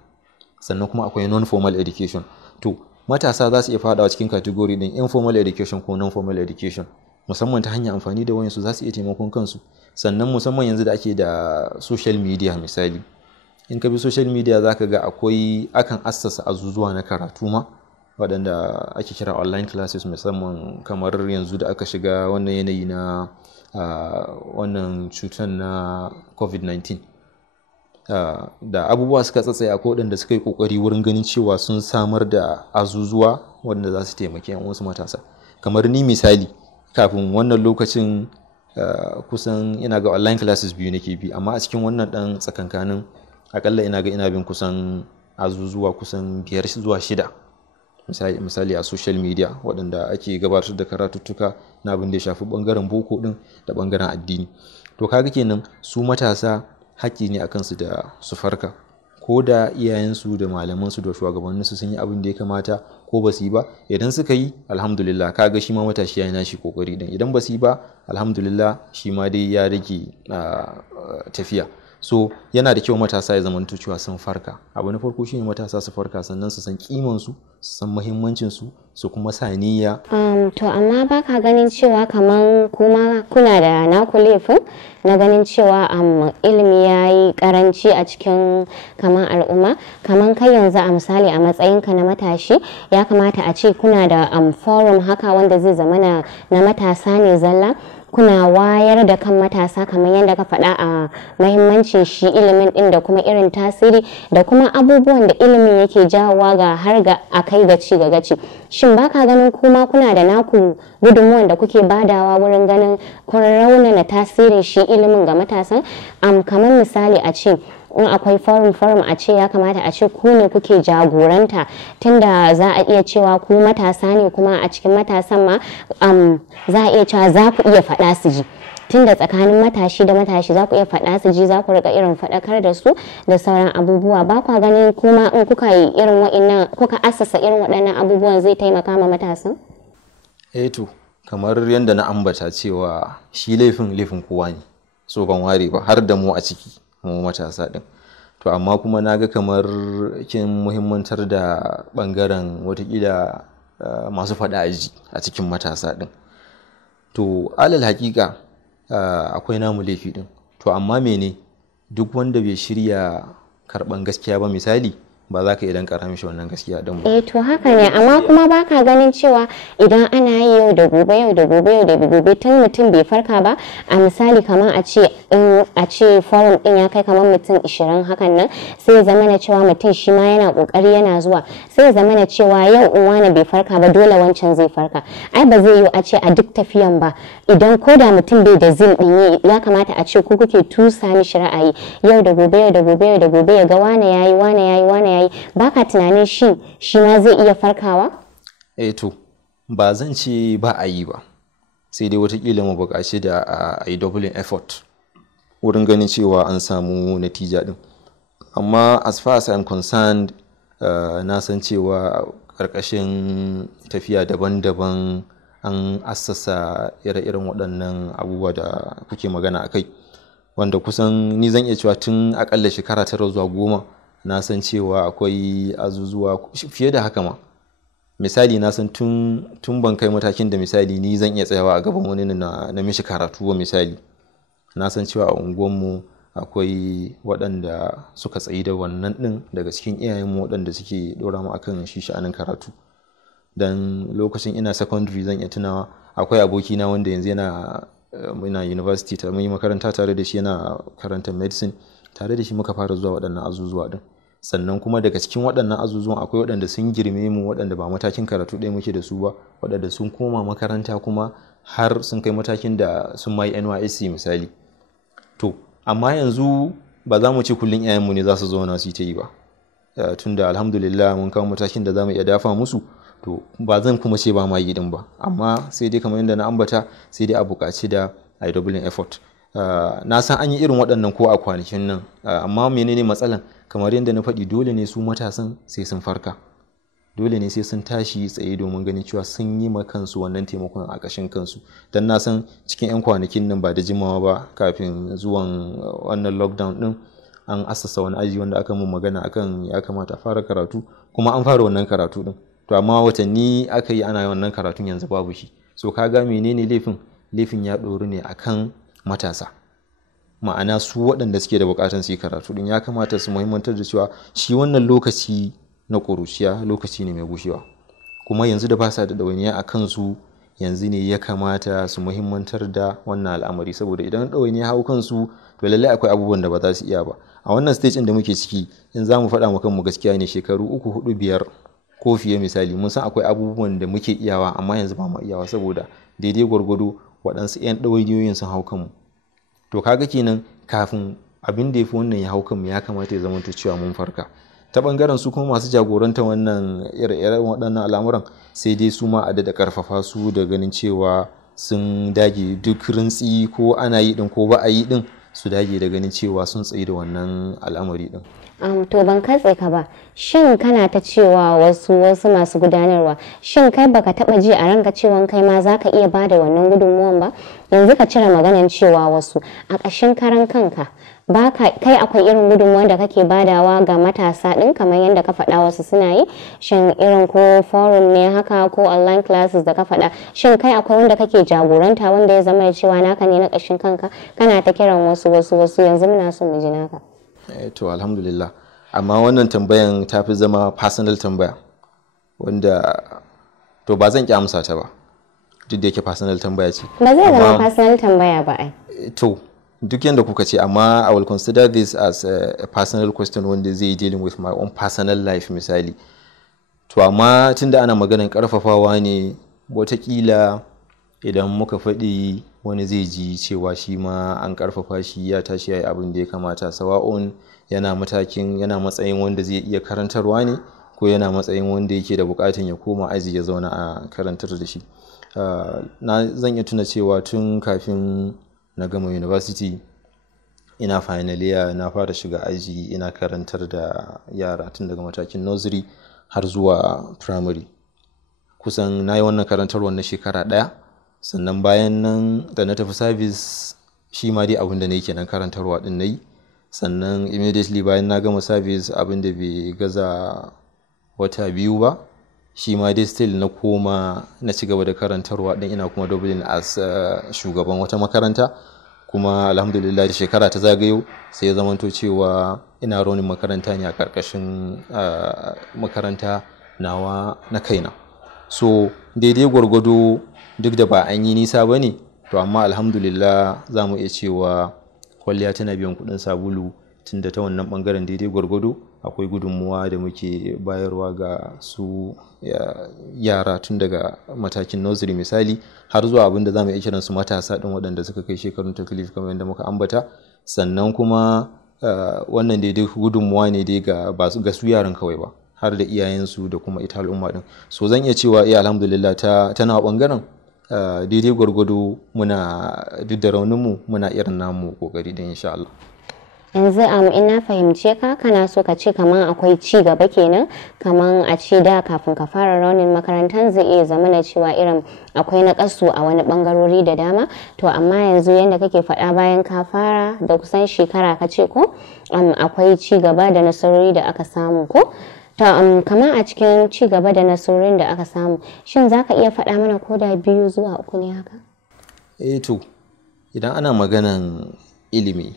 Sannan kuma akwai non formal education. to matasa za su iya fadawa cikin category din informal education ko non-formal education, musamman ta hanyar amfani da wayansu za su iya taimakon kansu. Sannan musamman yanzu da ake da social media, misali in ka bi social media za ka ga akan assasa azuzuwa na karatu ma waɗanda ake kira online classes, musamman kamar yanzu da aka shiga wannan yanayi na wannan cutar na covid-19 da abubuwa suka tsatsaya ko waɗanda suka yi ƙoƙari wurin ganin cewa sun samar da azuzuwa waɗanda za su taimaki yan wasu matasa. Kamar ni misali, kafin wannan lokacin kusan ina ga online classes 2 nake bi, amma a cikin wannan ɗan tsakankanin akalla ina bin kusan azuzuwa kusan 5 zuwa 6 misali a social media waɗanda ake gabatar da karatuttuka na abin da ya shafi ɓangaren boko ɗin da ɓangaren addini. To kaga kenan su matasa haƙƙi ne a kansu da su farka, ko da iyayensu da malamansu da shugabanninsu sun yi abin da ya kamata ko ba su yi ba, idan suka yi alhamdulillah, kaga shi ma matashi ya yi nashi kokari din. Idan ba su yi ba alhamdulillah, shi ma dai ya rage tafiya. So yana da kyau matasa ya zamanto cewa sun farka. Abu na farko shine matasa su farka, sannan su san kimansu, su san muhimmancinsu, su kuma sa niyya. To amma baka ganin cewa kaman kuma kuna da naku laifin na ganin cewa ilimi ya yi karanci a cikin kaman al'umma? Kaman kai yanzu a misali a matsayinka na matashi, ya kamata a ce kuna da forum haka wanda zai zama na matasa ne zalla, kuna wayar da kan matasa kamar yadda ka faɗa a mahimmancin shi ilimin ɗin da kuma irin tasiri da kuma abubuwan da ilimin yake jawowa ga har ga akai gaci ga gaci. Shin baka ganin kuma kuna da naku gudunmuwan da kuke badawa wurin ganin kun raunana tasirin shi ilimin ga matasan? Kamar misali a ce in akwai forum a ce ya kamata a ce ku ne kuke jagoranta, tunda za a iya cewa ku matasa ne, kuma a cikin matasan ma za a iya cewa za ku iya faɗa su ji, tunda tsakanin matashi da matashi za ku iya faɗa su ji, za ku rika irin faɗakar da su da sauran abubuwa. ba kwa ganin kuma in kuka yi irin wa'annan, kuka assasa irin waɗannan abubuwan zai taimaka ma matasan? To kamar yadda na ambata cewa shi laifin kowa ne, so ban ware ba har da mu a ciki, mu matasa din. To amma kuma naga kamar kin muhimmantar da bangaren watakila masu faɗa aji a cikin matasa din. To alal hakika akwai namu laifi din. To amma mene, duk wanda bai shirya karban gaskiya ba misali, ba za ka idan kara mishi wannan gaskiya din ba. To haka ne, amma kuma baka ganin cewa idan ana yi yau da gobe tun mutum bai farka ba, a misali kamar a ce forum din ya kai kamar mutum 20 hakan nan, sai ya zama na cewa mutum shi ma yana kokari yana zuwa, sai ya zama na cewa yau in wani bai farka ba dole wancan zai farka. Ai ba zai yi a ce a duk tafiyan ba, idan ko da mutum bai da zin din yi, ya kamata a ce ku kuke tusa mishi ra'ayi yau da gobe ya ga wane yayi, baka tunanin shi ma zai iya farkawa? To ba zan ce ba a yi ba, sai dai watakila mu buƙaci da a yi doubling effort wurin ganin cewa an samu natija din. Amma as far as I'm concerned, na san cewa ƙarƙashin tafiya daban-daban an assasa ire-iren waɗannan abubuwa da kuke magana a kai, wanda kusan ni zan iya cewa tun akalla shekara 9 zuwa 10 na san cewa akwai azuzuwa fiye da haka ma. Misali na san tun ban kai matakin da misali ni zan iya tsayawa a gaban wani na mishi karatu ba misali. Na san cewa a unguwanmu akwai waɗanda suka tsayi da wannan ɗin daga cikin iyayenmu waɗanda suke ɗora mu akan shi sha'anin karatu. Dan lokacin ina secondary zan iya tunawa akwai abokina wanda yanzu yana university, ta mun yi makaranta tare da shi, yana karantar medicine tare da shi muka fara zuwa waɗannan azuzuwa din. Sannan kuma daga cikin waɗannan azuzuwan akwai waɗanda sun girme mu, waɗanda ba matakin karatu ɗaya muke da su ba, waɗanda sun koma makaranta kuma har sun kai matakin da sun mai NYSC misali. To amma yanzu ba za mu ce kullum iyayenmu ne za su zauna su yi ta yi ba, tunda alhamdulillah mun kawo matakin da za mu iya dafa musu. To ba zan kuma ce ba ma yi din ba, amma sai dai kamar yadda na ambata, sai dai a buƙaci da a yi doubling effort. Na san an yi irin waɗannan ko a kwanakin nan, amma menene matsalan? Kamar yadda na faɗi, dole ne su matasan sai sun farka, dole ne sai sun tashi tsaye domin ganin cewa sun yi ma kansu wannan taimakon a ƙashin kansu. Dan na san cikin 'yan kwanakin nan ba da jimawa ba, kafin zuwan wannan lockdown din, an assasa wani aji wanda aka mun magana akan ya kamata fara karatu, kuma an fara wannan karatu din. to amma watanni aka yi ana wannan karatun yanzu babu shi. So kaga menene laifin ya ɗoru ne akan matasa, ma'ana su waɗanda suke da buƙatar su yi karatu din ya kamata su muhimmantar da cewa shi wannan lokaci na ƙuruciya lokaci ne mai gushewa, kuma yanzu da ba sa da ɗawainiya a kansu yanzu ne ya kamata su muhimmantar da wannan al'amari, saboda idan ɗawainiya hau kansu to lallai akwai abubuwan da ba za su iya ba. A wannan stage da muke ciki in za mu faɗa mu kanmu gaskiya ne, shekaru 3, 4, 5 ko fiye misali, mun san akwai abubuwan da muke iyawa amma yanzu ba mu iyawa saboda daidai gwargwado waɗansu 'yan ɗawainiyoyin sun hau kanmu. To kaga kenan kafin abin da ya fi wannan ya hau kanmu ya kamata ya zamanto cewa mun farka. Ta ɓangaren su kuma masu jagoranta wannan ire-iren waɗannan al'amuran sai dai su ma a daɗa ƙarfafa su da ganin cewa sun dage duk rintsi ko ana yi ɗin ko ba a yi ɗin su dage da ganin cewa sun tsaye da wannan al'amari ɗin. To ban katse ka ba, shin kana ta cewa wasu masu gudanarwa, shin kai baka taba ji a ranka cewa kai ma zaka iya bada wannan gudunmuwan ba? Yanzu ka cire maganan cewa wasu, a ƙashin karan kanka kai akwai irin gudunmuwan da kake badawa ga matasa din kamar yadda ka faɗa wasu suna yi, shin irin ko forum ne haka ko online classes da ka faɗa, shin kai akwai wanda kake jagoranta wanda ya zama cewa naka ne na ƙashin kanka, kana ta kiran wasu yanzu muna son mu ji naka. To alhamdulillah, amma wannan tambayan ta fi zama personal tambaya wanda to ba zan ki amsa ta ba duk da yake personal tambaya ce. Ba zai zama personal tambaya ba ai. To duk yanda kuka ce, amma I will consider this as a personal question wanda zai dealing with my own personal life misali. To amma tunda ana maganar karfafawa ne, watakila idan muka faɗi wani zai ji cewa shi ma an karfafa shi ya tashi ya yi abin da ya kamata, sawa'un yana matsayin wanda zai iya karantarwa ne ko yana matsayin wanda yake da bukatun ya koma aji ya zauna a karantar da shi. Zan iya tuna cewa tun kafin na gama university ina final year na fara shiga aji ina karantar da yara tun daga matakin nursery har zuwa primary. Kusan na yi wannan karantarwar na shekara 1, sannan bayan nan da na tafi service shi ma dai abin da na yi kenan, karantarwa din na yi. Sannan immediately bayan na gama service abin da bai gaza wata 2 ba, shi ma dai still na koma na ci gaba da karantarwa din, ina kuma doubling as shugaban wata makaranta. Kuma alhamdulillah da shekara ta zagayo sai ya zamanto cewa ina ronin makaranta ne a karkashin makaranta nawa na kaina. So daidai gwargwado duk da ba an yi nisa ba ne, to amma alhamdulillah za mu iya cewa kwalliya tana biyan kuɗin sabulu, tunda ta wannan ɓangaren daidai gwargwado akwai gudunmuwa da muke bayarwa ga su yara tun daga matakin nursery misali har zuwa abin da za mu iya kiran su matasa ɗin waɗanda suka kai shekarun taklif kamar yadda muka ambata. Sannan kuma wannan daidai gudunmuwa ne dai ga su yaran kawai ba, har da iyayensu da kuma ita al'umma ɗin. So zan iya cewa alhamdulillah tana ɓangaren daidai gwargwado muna duk da rauninmu muna irin namu kokari da insha Allah. Yanzu in na fahimce ka kana so ka ce kaman akwai ci gaba kenan, kaman a ce da kafin ka fara raunin makarantar zai iya zama na cewa irin akwai naƙasu a wani bangarori da dama, to amma yanzu yanda kake faɗa bayan ka fara da kusan shekara ka ce ko akwai ci gaba da nasarori da aka samu ko? To kamar a cikin ci gaba da nasarorin da aka samu, shin za ka iya faɗa mana ko da 2 zuwa 3 ne haka? To idan ana maganan ilimi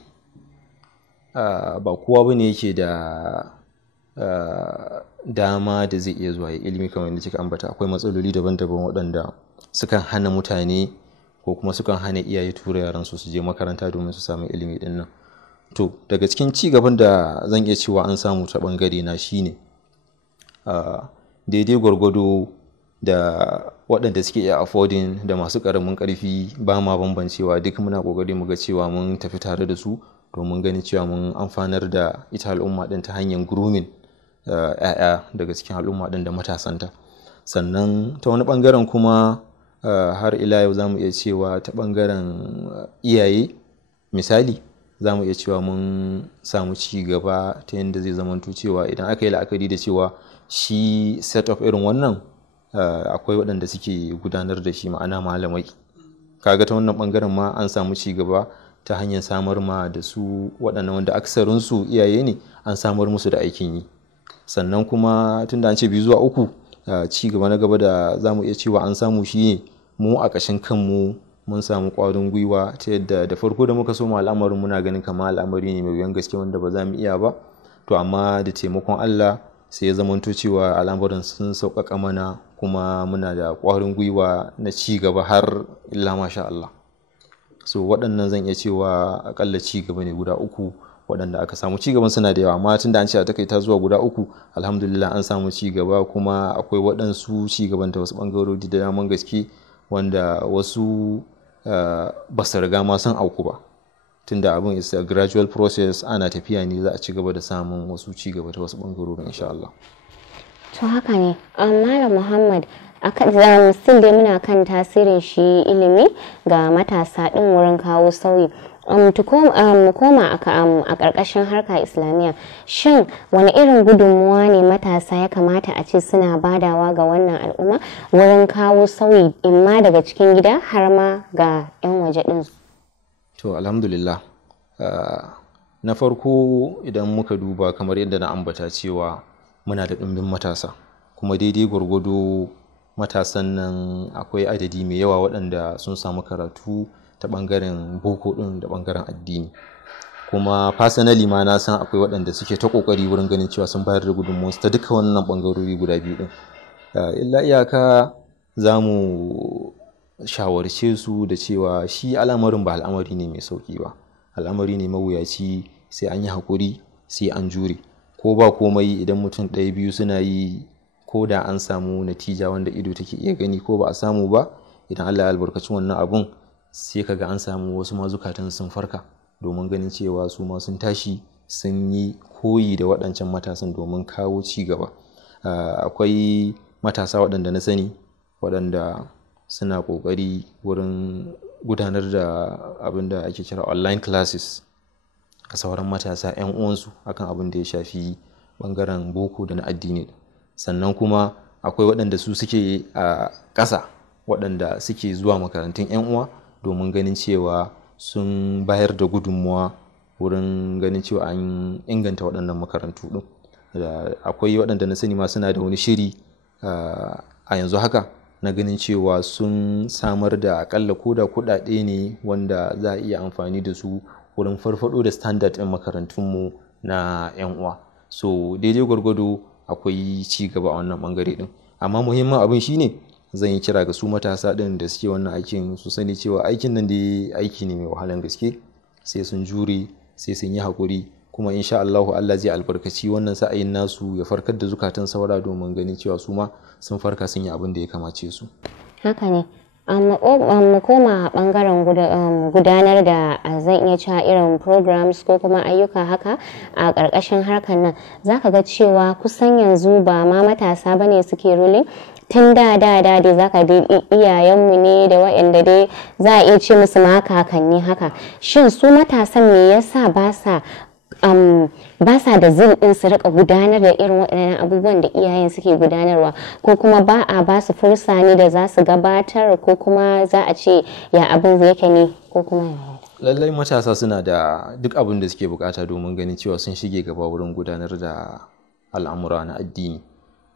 ba kowa ba ne yake da dama da zai iya zuwa ya ilimi kamar yadda kika ambata. Akwai matsaloli daban-daban waɗanda sukan hana mutane ko kuma sukan hana iyaye tura yaran su je makaranta domin su samu ilimi din nan. To daga cikin ci gaban da zan iya cewa an samu ta bangare na shine daidai gwargwado da waɗanda suke iya affording da masu ƙaramin ƙarfi ba ma bambancewa, duk muna ƙoƙari mu ga cewa mun tafi tare da su domin ganin cewa mun amfanar da ita al'umma ɗin ta hanyar grooming 'ya'ya daga cikin al'umma ɗin da matasanta. Sannan ta wani ɓangaren kuma har ila yau za mu iya cewa ta ɓangaren iyaye misali za mu iya cewa mun samu ci gaba ta yadda zai zamanto cewa idan aka yi la'akari da cewa shi set of irin wannan akwai waɗanda suke gudanar da shi, ma'ana malamai. Kaga ta wannan ɓangaren ma an samu ci gaba ta hanyar samar ma da su waɗannan wanda aksarinsu iyaye ne, an samar musu da aikin yi. Sannan kuma tunda an ce 2 zuwa 3, ci gaba na gaba da za mu iya cewa an samu shi ne mu a ƙashin kanmu mun samu ƙwarin gwiwa ta yadda da farko da muka soma al'amarin muna ganin kamar al'amari ne mai wuyan gaske wanda ba za mu iya ba, to amma da taimakon Allah sai ya zamanto cewa al'amuran sun sauƙaƙa mana kuma muna da ƙwarin gwiwa na ci gaba har illa masha Allah. So waɗannan zan iya cewa akalla ci gaba ne guda uku waɗanda aka samu. Ci gaban suna da yawa amma tunda an ce a takaita zuwa guda uku, alhamdulillah an samu ci gaba, kuma akwai waɗansu ci gaban ta wasu ɓangarori da daman gaske wanda wasu ba su riga ma sun auku ba, tunda abin is a gradual process, ana tafiya ne za a ci gaba da samun wasu ci gaba ta wasu ɓangarorin insha Allah. To haka ne, Malam Muhammad, still dai muna kan tasirin shi ilimi ga matasa ɗin wurin kawo sauyi. Mu koma a ƙarƙashin harka islamiyya, shin wani irin gudunmuwa ne matasa ya kamata a ce suna badawa ga wannan al'umma wurin kawo sauyi imma daga cikin gida har ma ga 'yan waje ɗin? To alhamdulillah, na farko idan muka duba kamar yadda na ambata cewa muna da ɗumbin matasa, kuma daidai gwargwado matasan nan akwai adadi mai yawa waɗanda sun samu karatu ta ɓangaren boko ɗin da ɓangaren addini, kuma personally ma na san akwai waɗanda suke ta ƙoƙari wurin ganin cewa sun bayar da gudunmuwarsu ta duka wannan ɓangarori guda biyu ɗin. Illa iyaka za mu shawarce su da cewa shi al'amarin ba al'amari ne mai sauƙi ba, al'amari ne mawuyaci, sai an yi haƙuri, sai an jure. Ko ba komai idan mutum ɗaya biyu suna yi, ko da an samu natija wanda ido take iya gani, ko ba a samu ba, idan Allah ya albarkaci wannan abun sai kaga an samu wasu ma zukatan sun farka domin ganin cewa su ma sun tashi sun yi koyi da waɗancan matasan domin kawo ci gaba. Akwai matasa waɗanda na sani waɗanda suna ƙoƙari wurin gudanar da abin da ake kira online classes ga sauran matasa 'yan uwansu akan abin da ya shafi ɓangaren boko da na addini. Sannan kuma akwai waɗanda su suke a ƙasa, waɗanda suke zuwa makarantun 'yan uwa domin ganin cewa sun bayar da gudunmuwa wurin ganin cewa an inganta waɗannan makarantu ɗin. Akwai waɗanda na sani ma suna da wani shiri a yanzu haka na ganin cewa sun samar da akalla koda kuɗaɗe ne wanda za a iya amfani da su wurin farfaɗo da standard ɗin makarantunmu na 'yan uwa. So daidai gwargwado akwai ci gaba a wannan ɓangare ɗin, amma muhimmin abin shine zan yi kira ga su matasa ɗin da suke wannan aikin su sani cewa aikin nan dai aiki ne mai wahalan gaske, sai sun jure, sai sun yi haƙuri, kuma insha Allah zai albarkaci wannan sa'ayin nasu ya farkar da zukatan saura domin ganin cewa su ma sun farka sun yi abin da ya kamace su. Haka ne. Mu koma bangaren gudanar da zan iya cewa irin programs ko kuma ayyuka haka a ƙarƙashin harkar nan, za ka ga cewa kusan yanzu ba ma matasa bane suke ruling. Tun da dai za ka dai iyayenmu ne da waɗanda dai za a iya ce musu ma kakanni haka. Shin su matasan me yasa ba sa da zin din su rika gudanar da irin waɗannan abubuwan da iyayen suke gudanarwa, ko kuma ba a ba su fursa ne da za su gabatar, ko kuma za a ce ya abin yake ne, ko kuma lallai matasa suna da duk abin da suke bukata domin ganin cewa sun shige gaba wurin gudanar da al'amura na addini.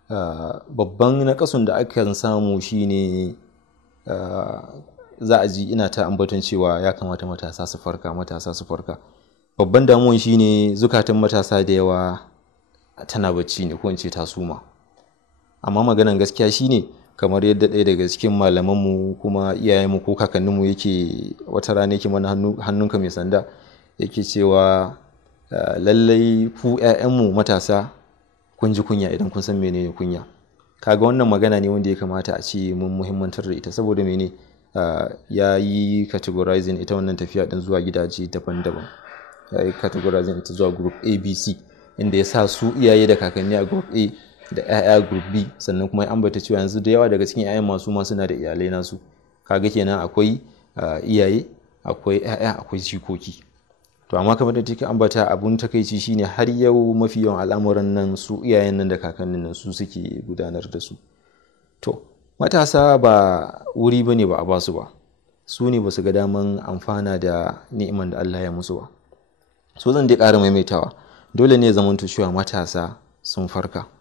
Babban nakasun da aka samu shine za a ji ina ta ambaton cewa ya kamata matasa su farka. Babban damuwan shine zukatan matasa da yawa tana bacci ne, ko in ce ta suma. Amma maganan gaskiya shine kamar yadda ɗaya daga cikin malamanmu kuma iyayenmu ko kakanninmu yake wata rana yake mana hannunka mai sanda, yake cewa lallai ku 'ya'yanmu matasa kun ji kunya idan kun san menene kunya. Kaga wannan magana ne wanda ya kamata a ce mun muhimmantar da ita, saboda mene ya yi categorizing ita wannan tafiya din zuwa gidaje daban-daban. Ya yi categorizing ita zuwa group ABC, inda ya sa su iyaye da kakanni a group A da 'ya'ya group B, sannan kuma ya ambata cewa yanzu da yawa daga cikin 'ya'yan masu ma suna da iyalai nasu. Kaga kenan akwai iyaye, akwai 'ya'ya, akwai jikoki. To amma kamar da take ambata, abun takeici shine har yau mafi yawan al'amuran nan su iyayen nan da kakannin nan su suke gudanar da su. To matasa ba wuri bane ba a basu ba, su ne basu ga daman amfana da ni'iman da Allah ya musu ba. So zan dai ƙara maimaitawa, dole ne ya zamanto cewa matasa sun farka.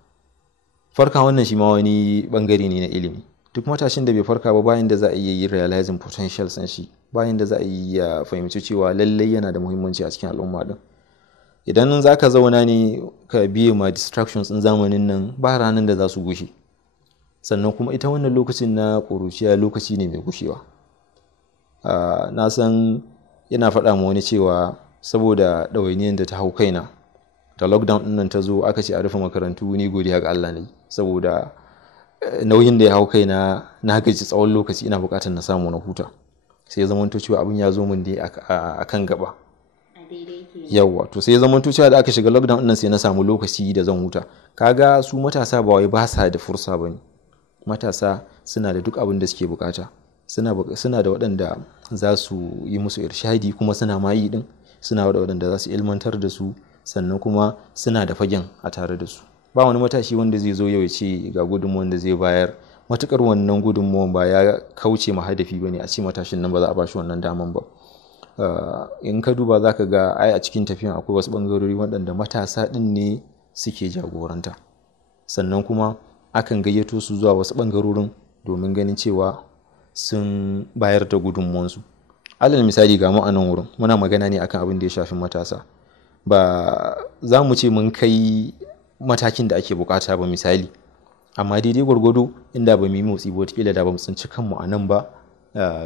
farka wannan shi ma wani bangare ne na ilimi. Duk matashin da bai farka ba bayan da za a yi realizing potential san shi, bayan da za a yi ya fahimci cewa lallai yana da muhimmanci a cikin al'umma din. Idan za ka zauna ne ka biye ma distractions in zamanin nan ba ranar da za su gushe. Sannan kuma ita wannan lokacin na ƙuruciya lokaci ne mai gushewa. Na san yana faɗa ma wani cewa saboda ɗawainiyar da ta hau kaina da lockdown ɗin nan ta zo aka ce a rufe makarantu, ni godiya ga Allah ne, saboda nauyin da ya hau kaina na gaji tsawon lokaci, ina buƙatar na samu na huta. Sai ya zamanto cewa abin ya zo min dai a kan gaba. Yawwa, to sai ya zamanto cewa da aka shiga lockdown ɗin nan sai na samu lokaci da zan huta. Kaga su matasa ba wai ba sa da fursa bane. Matasa suna da duk abin da suke bukata. Suna da waɗanda za su yi musu irshadi, kuma suna mayi din. Suna da waɗanda za su ilmantar da su, sannan kuma suna da fagen a tare da su. Ba wani matashi wanda zai zo yau ya ce ga gudunmuwan da zai bayar, matukar wannan gudunmuwan ba ya kauce ma hadafi bane, a ce matashin nan ba za a bashi wannan daman ba. In ka duba za ka ga ai a cikin tafiyan akwai wasu bangarori waɗanda matasa ɗin ne suke jagoranta. Sannan kuma akan gayyato su zuwa wasu bangarorin domin ganin cewa sun bayar da gudunmuwansu. Alal misali ga mu a nan wurin muna magana ne akan abin da ya shafi matasa. Ba za mu ce mun kai matakin da ake bukata ba misali, amma daidai gwargwado inda ba mu yi motsi ba wataƙila da ba mu tsinci kanmu a nan ba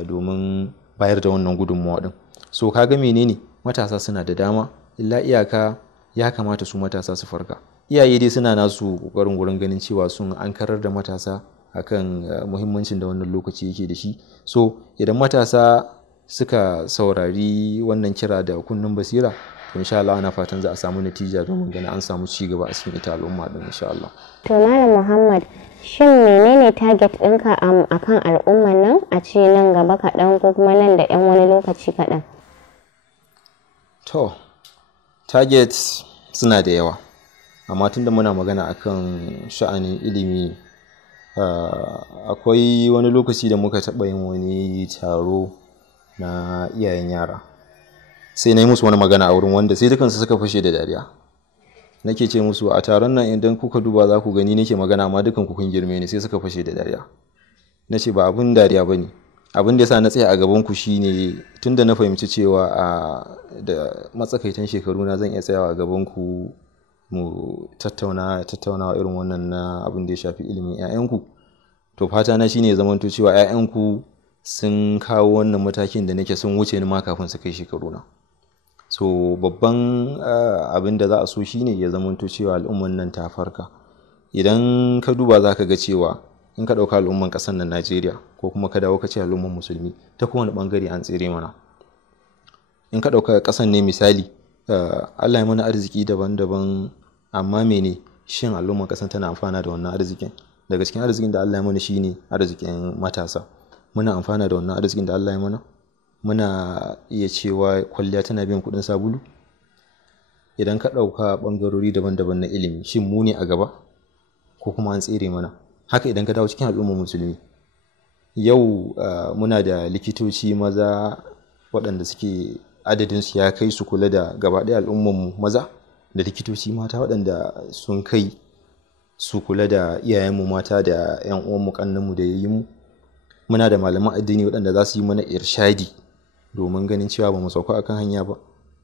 domin bayar da wannan gudunmuwa din. So kaga menene, matasa suna da dama, illa iyaka ya kamata su matasa su farka. Iyaye dai suna nasu kokarin gurin ganin cewa sun ankarar da matasa akan muhimmancin da wannan lokaci yake da shi. So idan matasa suka saurari wannan kira da kunnen basira, to insha Allah ana fatan za a samu natija domin ganin an samu ci gaba a cikin ita al'umma din insha Allah. To Malam Muhammad, shin menene target ɗinka akan al'umman nan a ce nan gaba kaɗan ko kuma nan da 'yan wani lokaci kaɗan? To, target suna da yawa, amma tunda muna magana akan sha'anin ilimi, akwai wani lokaci da muka taɓa yin wani taro na iyayen yara. Sai na yi musu wani magana a wurin wanda sai dukansu suka fashe da dariya. Nake ce musu a taron nan idan kuka duba za ku gani nake magana amma dukan ku kun girme ni, sai suka fashe da dariya. Na ce ba abin dariya ba ne. Abin da ya sa na tsaya a gaban ku shine tunda na fahimci cewa da matsakaitan shekaru na zan iya tsayawa a gaban ku mu tattaunawa irin wannan na abin da ya shafi ilimin 'ya'yanku. To fata na shine zamanto cewa 'ya'yanku sun kawo wannan matakin da nake sun wuce ni ma kafin su kai shekaru na. So babban abin da za a so shine ya zamanto cewa al'umman nan ta farka. Idan ka duba za ka ga cewa in ka ɗauka al'umman ƙasar nan Najeriya ko kuma ka dawo ka ce al'umman musulmi, ta kowane ɓangare an tsere mana. In ka ɗauka ƙasar ne misali, Allah ya mana arziki daban-daban, amma mene shin al'umman ƙasar tana amfana da wannan arzikin? Daga cikin arzikin da Allah ya mana shine arzikin matasa. Muna amfana da wannan arzikin da Allah ya mana? Muna iya cewa kwalliya tana biyan kuɗin sabulu? Idan ka ɗauka ɓangarori daban-daban na ilimi, shin mu ne a gaba ko kuma an tsere mana? Haka idan ka dawo cikin al'ummar musulmi, yau muna da likitoci maza waɗanda suke adadinsu ya kai su kula da gaba ɗaya al'ummarmu maza, da likitoci mata waɗanda sun kai su kula da iyayenmu mata da 'yan uwanmu ƙannenmu da yayyinmu. Muna da malaman addini waɗanda za su yi mana irshadi domin ganin cewa ba mu sauka akan hanya ba.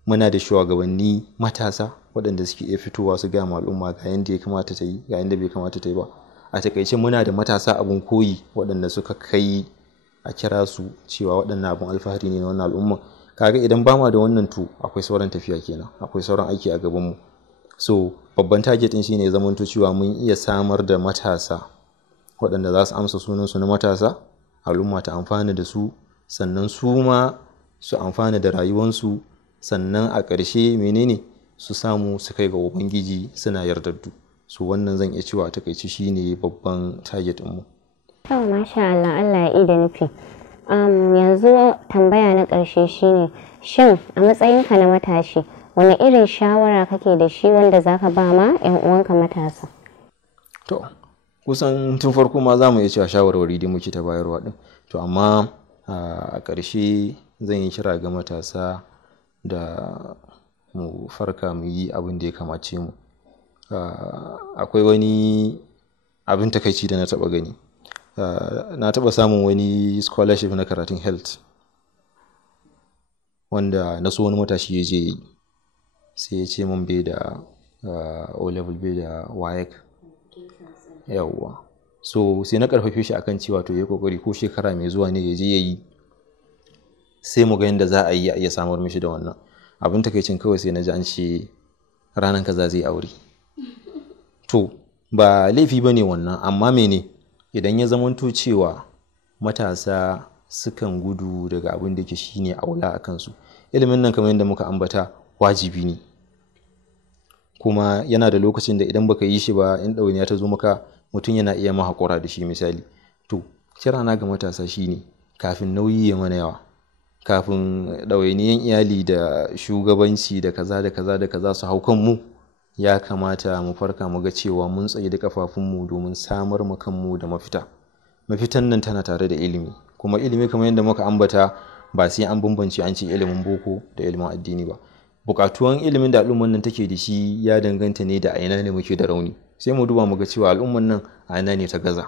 Muna da shugabanni matasa waɗanda suke iya fitowa su gaya ma al'umma ga yanda ya kamata ta yi, ga yanda bai kamata ta yi ba. A takaice muna da matasa abun koyi waɗanda suka kai a kira su cewa waɗannan abun alfahari ne na wannan al'umma. Kaga idan ba ma da wannan to akwai sauran tafiya kenan, akwai sauran aiki a gabanmu. So babban target din shine zamanto cewa mun iya samar da matasa waɗanda za su amsa sunansu na matasa, al'umma ta amfana da su, sannan su ma su amfana da rayuwansu, sannan a ƙarshe menene su samu su kai ga ubangiji suna yardaddu. So wannan zan iya cewa a takaice shine babban target mu. Oh, masha Allah, Allah ya ida nufi. Yanzu tambaya na ƙarshe shine, shin a matsayinka na matashi wani irin shawara kake da shi wanda zaka ba ma 'yan uwanka matasa? To kusan tun farko ma za mu iya cewa shawarwari dai muke ta bayarwa din. To amma a ƙarshe zan yi kira ga matasa da mu farka mu yi abin da ya kamace mu. Akwai wani abin takaici da na taba gani. Na taba samun wani scholarship na karatun health wanda na so wani matashi ya je yi, sai ya ce min bai da O level bai da WAEC. Yawwa, so sai na karfafe shi akan cewa to yayi kokari ko shekara mai zuwa ne ya je yayi, sai mu ga yadda za a yi ya samar mishi da wannan. Abin takeicin kawai sai na ji an ce ranan kaza zai aure. To ba laifi bane wannan, amma mene idan ya zamanto cewa matasa sukan gudu daga abin da ke shine aula a kansu. Ilimin nan kamar yadda muka ambata wajibi ne, kuma yana da lokacin da idan baka yi shi ba in ɗawainiya ta zo maka mutum yana iya mahakura da shi misali. To kirana ga matasa shine kafin nauyi ya mana yawa, kafin ɗawainiyan iyali da shugabanci da kaza da kaza da kaza su hau kanmu, ya kamata mu farka mu ga cewa mun tsaye da kafafunmu domin samar mu kanmu da mafita. Mafitan nan tana tare da ilimi, kuma ilimi kamar yadda muka ambata ba sai an bambance an ce ilimin boko da ilimin addini ba. Bukatuwan ilimin da al'umman nan take da shi ya danganta ne da a ina ne muke da rauni. Sai mu duba mu ga cewa al'umman nan a ina ne ta gaza,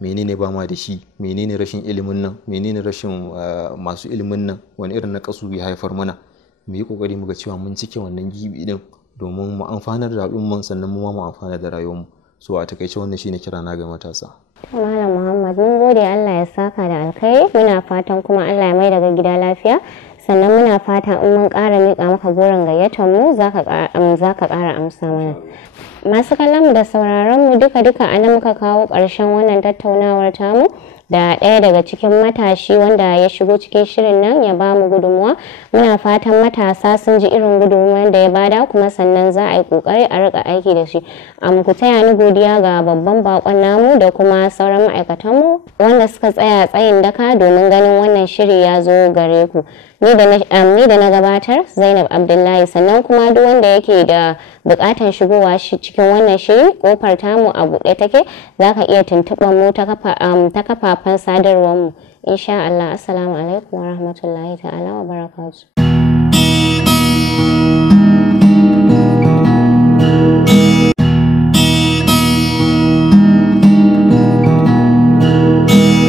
menene ba ma da shi, menene rashin ilimin nan, menene rashin masu ilimin nan, wani irin na kasu ya haifar mana. Mu yi kokari mu ga cewa mun cike wannan gibi din domin mu amfanar da al'umman, sannan mu ma mu amfana da rayuwarmu. So a takaice wannan shine kirana ga matasa. Malam Muhammad, mun gode, Allah ya saka da alkhairi. Muna fatan kuma Allah ya mai daga gida lafiya. Sannan muna fata in mun ƙara miƙa maka goron gayyatar mu za ka ƙara amsa mana. Masu kallon mu da sauraron mu duka a nan muka kawo ƙarshen wannan tattaunawar tamu da ɗaya daga cikin matashi wanda ya shigo cikin shirin nan ya ba mu gudunmuwa. Muna fatan matasa sun ji irin gudunmuwan da ya bada, kuma sannan za a yi ƙoƙari a riƙa aiki da shi. Ku taya ni godiya ga babban baƙon namu da kuma sauran ma'aikatanmu wanda suka tsaya tsayin daka domin ganin wannan shiri ya zo gare ku. Ni da na gabatar Zainab Abdullahi, sannan kuma duk wanda yake da buƙatar shigowa cikin wannan shiri, kofar tamu a buɗe take, za ka iya tuntuɓar mu ta kafafen sadarwar mu. Insha Allah. Assalamu alaikum wa rahmatullahi ta'ala wa barakatuh.